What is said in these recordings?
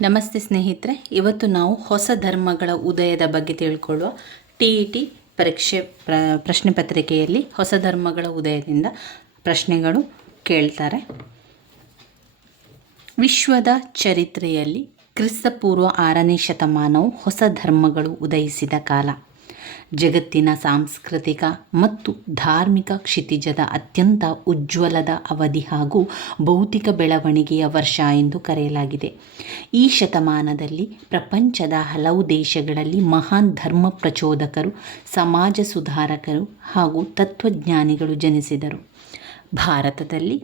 ನಮಸ್ತೆ ಸ್ನೇಹಿತರೆ, ಇವತ್ತು ನಾವು ಹೊಸ ಧರ್ಮಗಳ ಉದಯದ ಬಗ್ಗೆ ತಿಳ್ಕೊಳ್ಳುವ. TET ಪರೀಕ್ಷೆ ಪ್ರಶ್ನೆ ಪತ್ರಿಕೆಯಲ್ಲಿ ಹೊಸ ಧರ್ಮಗಳ ಉದಯದಿಂದ ಪ್ರಶ್ನೆಗಳು ಕೇಳ್ತಾರೆ. ವಿಶ್ವದ ಚರಿತ್ರೆಯಲ್ಲಿ ಕ್ರಿಸ್ತಪೂರ್ವ 6ನೇ ಶತಮಾನವು ಹೊಸ ಧರ್ಮಗಳು ಉದಯಿಸಿದ ಕಾಲ. ಜಗತ್ತಿನ ಸಾಂಸ್ಕೃತಿಕ ಮತ್ತು ಧಾರ್ಮಿಕ ಕ್ಷಿತಿಜದ ಅತ್ಯಂತ ಉಜ್ವಲದ ಅವಧಿ ಹಾಗೂ ಭೌತಿಕ ಬೆಳವಣಿಗೆಯ ವರ್ಷ ಎಂದು ಕರೆಯಲಾಗಿದೆ. ಈ ಶತಮಾನದಲ್ಲಿ ಪ್ರಪಂಚದ ಹಲವು ದೇಶಗಳಲ್ಲಿ ಮಹಾನ್ ಧರ್ಮ ಪ್ರಚೋದಕರು, ಸಮಾಜ ಸುಧಾರಕರು ಹಾಗೂ ತತ್ವಜ್ಞಾನಿಗಳು ಜನಿಸಿದರು. ಭಾರತದಲ್ಲಿ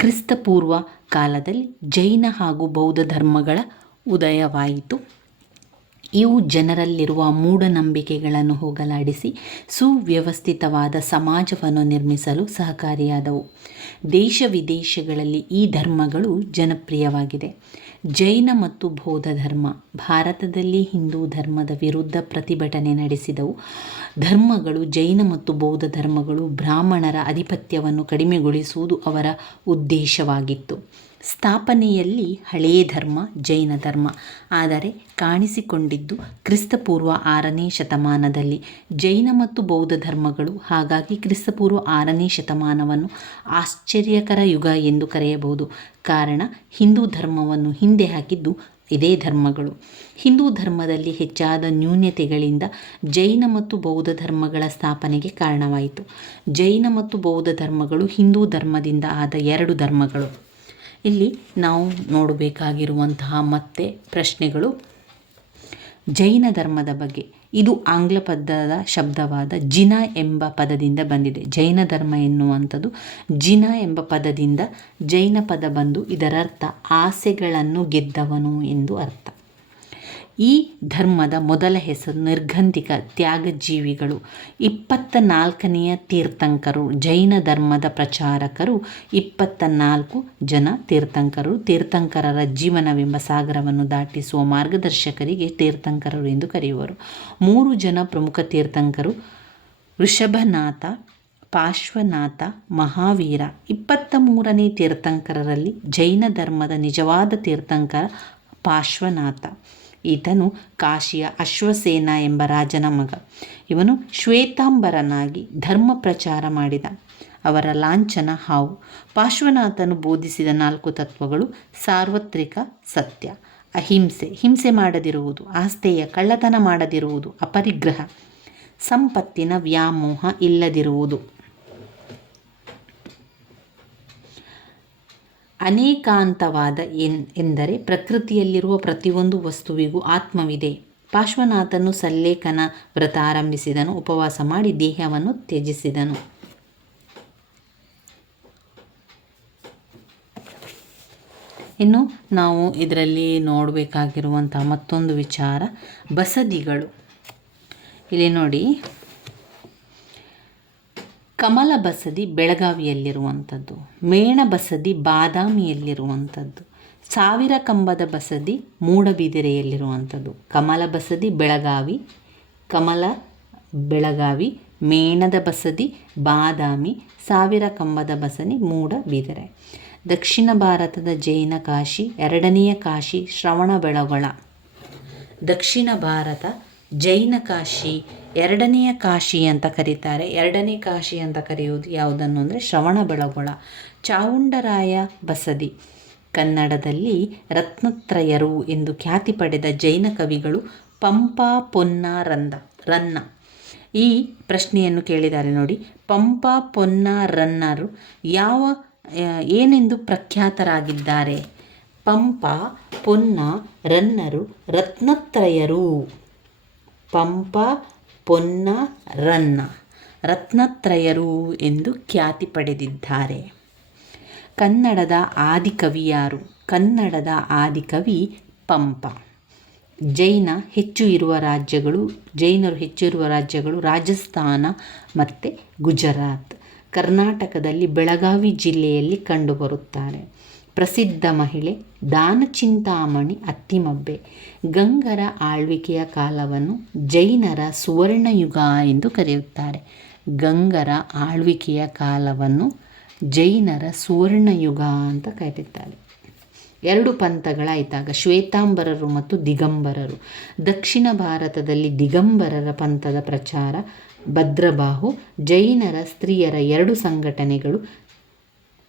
ಕ್ರಿಸ್ತಪೂರ್ವ ಕಾಲದಲ್ಲಿ ಜೈನ ಹಾಗೂ ಬೌದ್ಧ ಧರ್ಮಗಳ ಉದಯವಾಯಿತು. ಇವು ಜನರಲ್ಲಿರುವ ಮೂಢನಂಬಿಕೆಗಳನ್ನು ಹೋಗಲಾಡಿಸಿ ಸುವ್ಯವಸ್ಥಿತವಾದ ಸಮಾಜವನ್ನು ನಿರ್ಮಿಸಲು ಸಹಕಾರಿಯಾದವು. ದೇಶ ವಿದೇಶಗಳಲ್ಲಿ ಈ ಧರ್ಮಗಳು ಜನಪ್ರಿಯವಾಗಿದೆ. ಜೈನ ಮತ್ತು ಬೌದ್ಧ ಧರ್ಮ ಭಾರತದಲ್ಲಿ ಹಿಂದೂ ಧರ್ಮದ ವಿರುದ್ಧ ಪ್ರತಿಭಟನೆ ನಡೆಸಿದವು. ಧರ್ಮಗಳು ಜೈನ ಮತ್ತು ಬೌದ್ಧ ಧರ್ಮಗಳು ಬ್ರಾಹ್ಮಣರ ಆಧಿಪತ್ಯವನ್ನು ಕಡಿಮೆಗೊಳಿಸುವುದು ಅವರ ಉದ್ದೇಶವಾಗಿತ್ತು. ಸ್ಥಾಪನೆಯಲ್ಲಿ ಹಳೆಯ ಧರ್ಮ ಜೈನ ಧರ್ಮ, ಆದರೆ ಕಾಣಿಸಿಕೊಂಡಿದ್ದು ಕ್ರಿಸ್ತಪೂರ್ವ 6ನೇ ಶತಮಾನದಲ್ಲಿ. ಜೈನ ಮತ್ತು ಬೌದ್ಧ ಧರ್ಮಗಳು ಹಾಗಾಗಿ ಕ್ರಿಸ್ತಪೂರ್ವ 6ನೇ ಶತಮಾನವನ್ನು ಆಶ್ಚರ್ಯಕರ ಯುಗ ಎಂದು ಕರೆಯಬಹುದು. ಕಾರಣ, ಹಿಂದೂ ಧರ್ಮವನ್ನು ಹಿಂದೆ ಹಾಕಿದ್ದು ಇದೇ ಧರ್ಮಗಳು. ಹಿಂದೂ ಧರ್ಮದಲ್ಲಿ ಹೆಚ್ಚಾದ ನ್ಯೂನತೆಗಳಿಂದ ಜೈನ ಮತ್ತು ಬೌದ್ಧ ಧರ್ಮಗಳ ಸ್ಥಾಪನೆಗೆ ಕಾರಣವಾಯಿತು. ಜೈನ ಮತ್ತು ಬೌದ್ಧ ಧರ್ಮಗಳು ಹಿಂದೂ ಧರ್ಮದಿಂದ ಆದ ಎರಡು ಧರ್ಮಗಳು. ಇಲ್ಲಿ ನಾವು ನೋಡಬೇಕಾಗಿರುವಂತಹ ಮತ್ತೆ ಪ್ರಶ್ನೆಗಳು ಜೈನ ಧರ್ಮದ ಬಗ್ಗೆ. ಇದು ಆಂಗ್ಲ ಪದದ ಶಬ್ದವಾದ ಜಿನ ಎಂಬ ಪದದಿಂದ ಬಂದಿದೆ. ಜೈನ ಧರ್ಮ ಎನ್ನುವಂಥದ್ದು ಜಿನ ಎಂಬ ಪದದಿಂದ ಜೈನ ಪದ ಬಂದು ಇದರರ್ಥ ಆಸೆಗಳನ್ನು ಗೆದ್ದವನು ಎಂದು ಅರ್ಥ. ಈ ಧರ್ಮದ ಮೊದಲ ಹೆಸರು ನಿರ್ಗಂತಿಕ ತ್ಯಾಗಜೀವಿಗಳು. 24ನೇಯ ತೀರ್ಥಂಕರು. ಜೈನ ಧರ್ಮದ ಪ್ರಚಾರಕರು 24 ಜನ ತೀರ್ಥಂಕರು. ತೀರ್ಥಂಕರರ ಜೀವನವೆಂಬ ಸಾಗರವನ್ನು ದಾಟಿಸುವ ಮಾರ್ಗದರ್ಶಕರಿಗೆ ತೀರ್ಥಂಕರರು ಎಂದು ಕರೆಯುವರು. 3 ಜನ ಪ್ರಮುಖ ತೀರ್ಥಂಕರು: ವೃಷಭನಾಥ, ಪಾರ್ಶ್ವನಾಥ, ಮಹಾವೀರ. 23ನೇ ತೀರ್ಥಂಕರರಲ್ಲಿ ಜೈನ ಧರ್ಮದ ನಿಜವಾದ ತೀರ್ಥಂಕರ ಪಾರ್ಶ್ವನಾಥ. ಈತನು ಕಾಶಿಯ ಅಶ್ವಸೇನ ಎಂಬ ರಾಜನ ಮಗ. ಇವನು ಶ್ವೇತಾಂಬರನಾಗಿ ಧರ್ಮ ಪ್ರಚಾರ ಮಾಡಿದ. ಅವರ ಲಾಂಛನ ಹಾವು. ಪಾರ್ಶ್ವನಾಥನು ಬೋಧಿಸಿದ 4 ತತ್ವಗಳು: ಸಾರ್ವತ್ರಿಕ ಸತ್ಯ, ಅಹಿಂಸೆ, ಹಿಂಸೆ ಮಾಡದಿರುವುದು, ಆಸ್ಥೇಯ, ಕಳ್ಳತನ ಮಾಡದಿರುವುದು, ಅಪರಿಗ್ರಹ, ಸಂಪತ್ತಿನ ವ್ಯಾಮೋಹ ಇಲ್ಲದಿರುವುದು. ಅನೇಕಾಂತವಾದ ಎಂದರೆ ಪ್ರಕೃತಿಯಲ್ಲಿರುವ ಪ್ರತಿಯೊಂದು ವಸ್ತುವಿಗೂ ಆತ್ಮವಿದೆ. ಪಾರ್ಶ್ವನಾಥನು ಸಲ್ಲೇಖನ ವ್ರತ ಆರಂಭಿಸಿದನು. ಉಪವಾಸ ಮಾಡಿ ದೇಹವನ್ನು ತ್ಯಜಿಸಿದನು. ಇನ್ನು ನಾವು ಇದರಲ್ಲಿ ನೋಡಬೇಕಾಗಿರುವಂಥ ಮತ್ತೊಂದು ವಿಚಾರ ಬಸದಿಗಳು. ಇಲ್ಲಿ ನೋಡಿ, ಕಮಲ ಬಸದಿ ಬೆಳಗಾವಿಯಲ್ಲಿರುವಂಥದ್ದು, ಮೇಣ ಬಸದಿ ಬಾದಾಮಿಯಲ್ಲಿರುವಂಥದ್ದು, ಸಾವಿರ ಕಂಬದ ಬಸದಿ ಮೂಡಬಿದಿರೆಯಲ್ಲಿರುವಂಥದ್ದು. ಕಮಲ ಬಸದಿ ಬೆಳಗಾವಿ, ಮೇಣದ ಬಸದಿ ಬಾದಾಮಿ, ಸಾವಿರ ಕಂಬದ ಬಸದಿ ಮೂಡಬಿದಿರೆ. ದಕ್ಷಿಣ ಭಾರತದ ಜೈನ ಕಾಶಿ, 2ನೇಯ ಕಾಶಿ ಶ್ರವಣಬೆಳಗೊಳ. ದಕ್ಷಿಣ ಭಾರತ ಜೈನ ಕಾಶಿ 2ನೇಯ ಕಾಶಿ ಅಂತ ಕರೀತಾರೆ. 2ನೇ ಕಾಶಿ ಅಂತ ಕರೆಯುವುದು ಯಾವುದನ್ನು ಅಂದರೆ ಶ್ರವಣಬೆಳಗೊಳ. ಚಾವುಂಡರಾಯ ಬಸದಿ. ಕನ್ನಡದಲ್ಲಿ ರತ್ನತ್ರಯರು ಎಂದು ಖ್ಯಾತಿ ಪಡೆದ ಜೈನ ಕವಿಗಳು ಪಂಪ, ಪೊನ್ನ, ರನ್ನ. ಈ ಪ್ರಶ್ನೆಯನ್ನು ಕೇಳಿದ್ದಾರೆ ನೋಡಿ. ಪಂಪ, ಪೊನ್ನ, ರನ್ನರು ಏನೆಂದು ಪ್ರಖ್ಯಾತರಾಗಿದ್ದಾರೆ? ಪಂಪ, ಪೊನ್ನ, ರನ್ನರು ರತ್ನತ್ರಯರು. ಪಂಪ, ಪೊನ್ನ, ರನ್ನ ರತ್ನತ್ರಯರು ಎಂದು ಖ್ಯಾತಿ ಪಡೆದಿದ್ದಾರೆ. ಕನ್ನಡದ ಆದಿಕವಿ ಯಾರು? ಕನ್ನಡದ ಆದಿಕವಿ ಪಂಪ. ಜೈನರು ಹೆಚ್ಚು ಇರುವ ರಾಜ್ಯಗಳು ರಾಜಸ್ಥಾನ ಮತ್ತು ಗುಜರಾತ್. ಕರ್ನಾಟಕದಲ್ಲಿ ಬೆಳಗಾವಿ ಜಿಲ್ಲೆಯಲ್ಲಿ ಕಂಡುಬರುತ್ತಾರೆ. ಪ್ರಸಿದ್ಧ ಮಹಿಳೆ ದಾನಚಿಂತಾಮಣಿ ಅತ್ತಿಮಬ್ಬೆ. ಗಂಗರ ಆಳ್ವಿಕೆಯ ಕಾಲವನ್ನು ಜೈನರ ಸುವರ್ಣಯುಗ ಎಂದು ಕರೆಯುತ್ತಾರೆ. ಗಂಗರ ಆಳ್ವಿಕೆಯ ಕಾಲವನ್ನು ಜೈನರ ಸುವರ್ಣಯುಗ ಅಂತ ಕರೆಯುತ್ತಾರೆ. 2 ಪಂಥಗಳಾಯಿತಾಗ ಶ್ವೇತಾಂಬರರು ಮತ್ತು ದಿಗಂಬರರು. ದಕ್ಷಿಣ ಭಾರತದಲ್ಲಿ ದಿಗಂಬರರ ಪಂಥದ ಪ್ರಚಾರ ಭದ್ರಬಾಹು. ಜೈನರ ಸ್ತ್ರೀಯರ 2 ಸಂಘಟನೆಗಳು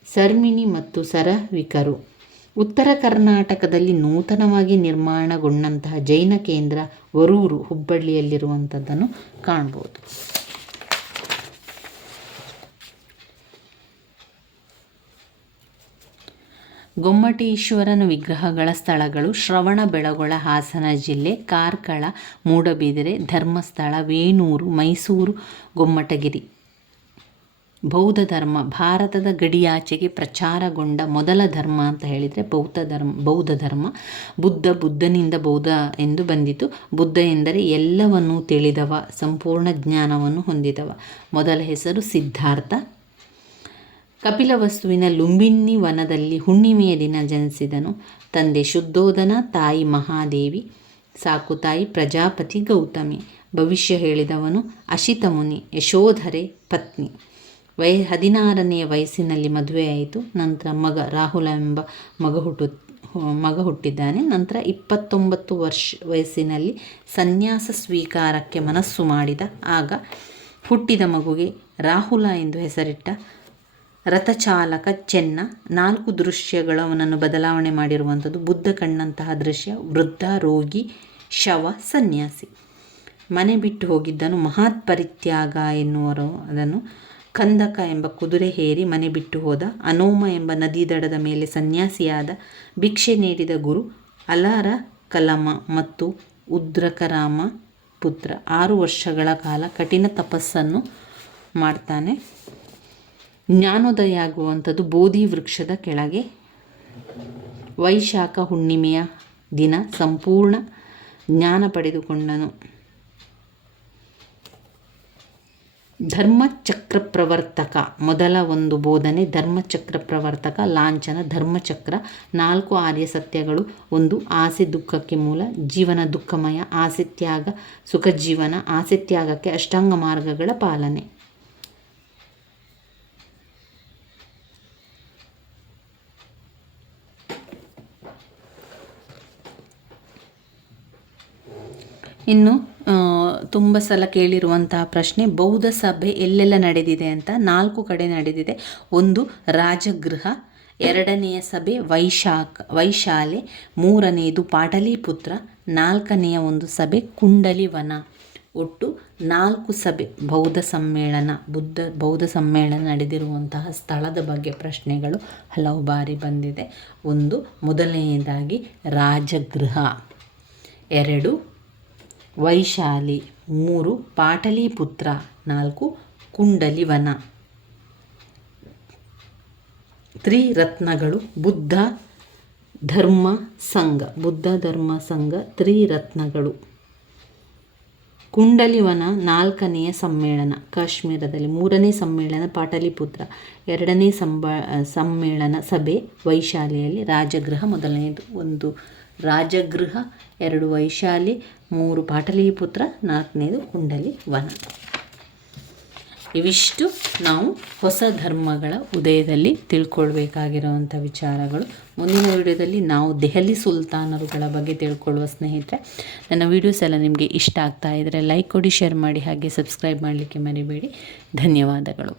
ಸರ್ಮಿಣಿ ಮತ್ತು ಸರವಿಕರು. ಉತ್ತರ ಕರ್ನಾಟಕದಲ್ಲಿ ನೂತನವಾಗಿ ನಿರ್ಮಾಣಗೊಂಡಂತಹ ಜೈನ ಕೇಂದ್ರ ವರೂರು ಹುಬ್ಬಳ್ಳಿಯಲ್ಲಿರುವಂಥದ್ದನ್ನು ಕಾಣ್ಬೋದು. ಗೊಮ್ಮಟೇಶ್ವರನ ವಿಗ್ರಹಗಳ ಸ್ಥಳಗಳು ಶ್ರವಣಬೆಳಗೊಳ ಹಾಸನ ಜಿಲ್ಲೆ, ಕಾರ್ಕಳ ಮೂಡಬಿದಿರೆ, ಧರ್ಮಸ್ಥಳ, ವೇಣೂರು, ಮೈಸೂರು, ಗೊಮ್ಮಟಗಿರಿ. ಬೌದ್ಧ ಧರ್ಮ ಭಾರತದ ಗಡಿಯಾಚೆಗೆ ಪ್ರಚಾರಗೊಂಡ ಮೊದಲ ಧರ್ಮ ಅಂತ ಹೇಳಿದರೆ ಬೌದ್ಧ ಧರ್ಮ. ಬುದ್ಧನಿಂದ ಬೌದ್ಧ ಎಂದು ಬಂದಿತು. ಬುದ್ಧ ಎಂದರೆ ಎಲ್ಲವನ್ನೂ ತಿಳಿದವ, ಸಂಪೂರ್ಣ ಜ್ಞಾನವನ್ನು ಹೊಂದಿದವ. ಮೊದಲ ಹೆಸರು ಸಿದ್ಧಾರ್ಥ. ಕಪಿಲವಸ್ತುವಿನ ಲುಂಬಿನಿ ವನದಲ್ಲಿ ಹುಣ್ಣಿಮೆಯ ದಿನ ಜನಿಸಿದನು. ತಂದೆ ಶುದ್ಧೋಧನ, ತಾಯಿ ಮಹಾದೇವಿ, ಸಾಕುತಾಯಿ ಪ್ರಜಾಪತಿ ಗೌತಮಿ. ಭವಿಷ್ಯ ಹೇಳಿದವನು ಅಶಿತ ಮುನಿ, ಯಶೋಧರೆ ಪತ್ನಿ. 16ನೇ ವಯಸ್ಸಿನಲ್ಲಿ ಮದುವೆಯಾಯಿತು. ನಂತರ ಮಗ ರಾಹುಲ ಎಂಬ ಮಗ ಹುಟ್ಟಿದ್ದಾನೆ. ನಂತರ 29 ವಯಸ್ಸಿನಲ್ಲಿ ಸನ್ಯಾಸ ಸ್ವೀಕಾರಕ್ಕೆ ಮನಸ್ಸು ಮಾಡಿದ. ಆಗ ಹುಟ್ಟಿದ ಮಗುಗೆ ರಾಹುಲ ಎಂದು ಹೆಸರಿಟ್ಟ. ರಥಚಾಲಕ ಚೆನ್ನ. 4 ದೃಶ್ಯಗಳು ಅವನನ್ನು ಬದಲಾವಣೆ ಮಾಡಿರುವಂಥದ್ದು. ಬುದ್ಧ ಕಂಡಂತಹ ದೃಶ್ಯ: ವೃದ್ಧ, ರೋಗಿ, ಶವ, ಸನ್ಯಾಸಿ. ಮನೆ ಬಿಟ್ಟು ಹೋಗಿದ್ದನು. ಮಹತ್ ಪರಿತ್ಯಾಗ ಎನ್ನುವರು ಅದನ್ನು. ಕಂದಕ ಎಂಬ ಕುದುರೆ ಹೇರಿ ಮನೆ ಬಿಟ್ಟು ಹೋದ. ಅನೋಮ ಎಂಬ ನದಿ ದಡದ ಮೇಲೆ ಸನ್ಯಾಸಿಯಾದ. ಭಿಕ್ಷೆ ನೀಡಿದ ಗುರು ಅಲಾರ ಕಲಮ ಮತ್ತು ಉದ್ರಕರಾಮ ಪುತ್ರ. 6 ವರ್ಷಗಳ ಕಾಲ ಕಠಿಣ ತಪಸ್ಸನ್ನು ಮಾಡ್ತಾನೆ. ಜ್ಞಾನೋದಯ ಆಗುವಂಥದ್ದು ಬೋಧಿ ವೃಕ್ಷದ ಕೆಳಗೆ. ವೈಶಾಖ ಹುಣ್ಣಿಮೆಯ ದಿನ ಸಂಪೂರ್ಣ ಜ್ಞಾನ ಪಡೆದುಕೊಂಡನು. ಧರ್ಮಚಕ್ರ ಪ್ರವರ್ತಕ ಮೊದಲ ಒಂದು ಬೋಧನೆ. ಧರ್ಮಚಕ್ರ ಪ್ರವರ್ತಕ ಲಾಂಛನ. ಧರ್ಮಚಕ್ರ 4 ಆರ್ಯ ಸತ್ಯಗಳು. 1 ಆಸೆ ದುಃಖಕ್ಕೆ ಮೂಲ, ಜೀವನ ದುಃಖಮಯ. ಆಸೆ ತ್ಯಾಗ, ಸುಖ ಜೀವನ. ಆಸೆ ತ್ಯಾಗಕ್ಕೆ ಅಷ್ಟಾಂಗ ಮಾರ್ಗಗಳ ಪಾಲನೆ. ಇನ್ನು ತುಂಬ ಸಲ ಕೇಳಿರುವಂತಹ ಪ್ರಶ್ನೆ, ಬೌದ್ಧ ಸಭೆ ಎಲ್ಲೆಲ್ಲ ನಡೆದಿದೆ ಅಂತ. 4 ಕಡೆ ನಡೆದಿದೆ. 1 ರಾಜಗೃಹ, 2ನೆಯ ಸಭೆ ವೈಶಾಲೆ, 3ನೇದು ಪಾಟಲಿಪುತ್ರ, 4ನೆಯ ಒಂದು ಸಭೆ ಕುಂಡಲಿವನ. ಒಟ್ಟು 4 ಸಭೆ ಬೌದ್ಧ ಸಮ್ಮೇಳನ ನಡೆದಿರುವಂತಹ ಸ್ಥಳದ ಬಗ್ಗೆ ಪ್ರಶ್ನೆಗಳು ಹಲವು ಬಾರಿ ಬಂದಿದೆ. 1 ಮೊದಲನೆಯದಾಗಿ ರಾಜಗೃಹ, 2 ವೈಶಾಲಿ, 3 ಪಾಟಲಿಪುತ್ರ, 4 ಕುಂಡಲಿವನ. ತ್ರಿರತ್ನಗಳು ಬುದ್ಧ ಧರ್ಮ ಸಂಘ ತ್ರಿರತ್ನಗಳು. ಕುಂಡಲಿವನ 4ನೆಯ ಸಮ್ಮೇಳನ ಕಾಶ್ಮೀರದಲ್ಲಿ, 3ನೇ ಸಮ್ಮೇಳನ ಪಾಟಲಿಪುತ್ರ, 2ನೇ ಸಮ್ಮೇಳನ ಸಭೆ ವೈಶಾಲಿಯಲ್ಲಿ. ರಾಜಗೃಹ ಮೊದಲನೇದು. 1 ರಾಜಗೃಹ, 2 ವೈಶಾಲಿ, 3 ಪಾಟಲಿಪುತ್ರ, 4ನೇದು ಕುಂಡಲಿವನ. ಇವಿಷ್ಟು ನಾವು ಹೊಸ ಧರ್ಮಗಳ ಉದಯದಲ್ಲಿ ತಿಳ್ಕೊಳ್ಬೇಕಾಗಿರುವಂಥ ವಿಚಾರಗಳು. ಮುಂದಿನ ವಿಡಿಯೋದಲ್ಲಿ ನಾವು ದೆಹಲಿ ಸುಲ್ತಾನರುಗಳ ಬಗ್ಗೆ ತಿಳ್ಕೊಳ್ಳುವ ಸ್ನೇಹಿತರೆ. ನನ್ನ ವೀಡಿಯೋಸ್ ಎಲ್ಲ ನಿಮಗೆ ಇಷ್ಟ ಆಗ್ತಾ ಇದ್ದರೆ ಲೈಕ್ ಕೊಡಿ, ಶೇರ್ ಮಾಡಿ, ಹಾಗೆ ಸಬ್ಸ್ಕ್ರೈಬ್ ಮಾಡಲಿಕ್ಕೆ ಮರಿಬೇಡಿ. ಧನ್ಯವಾದಗಳು.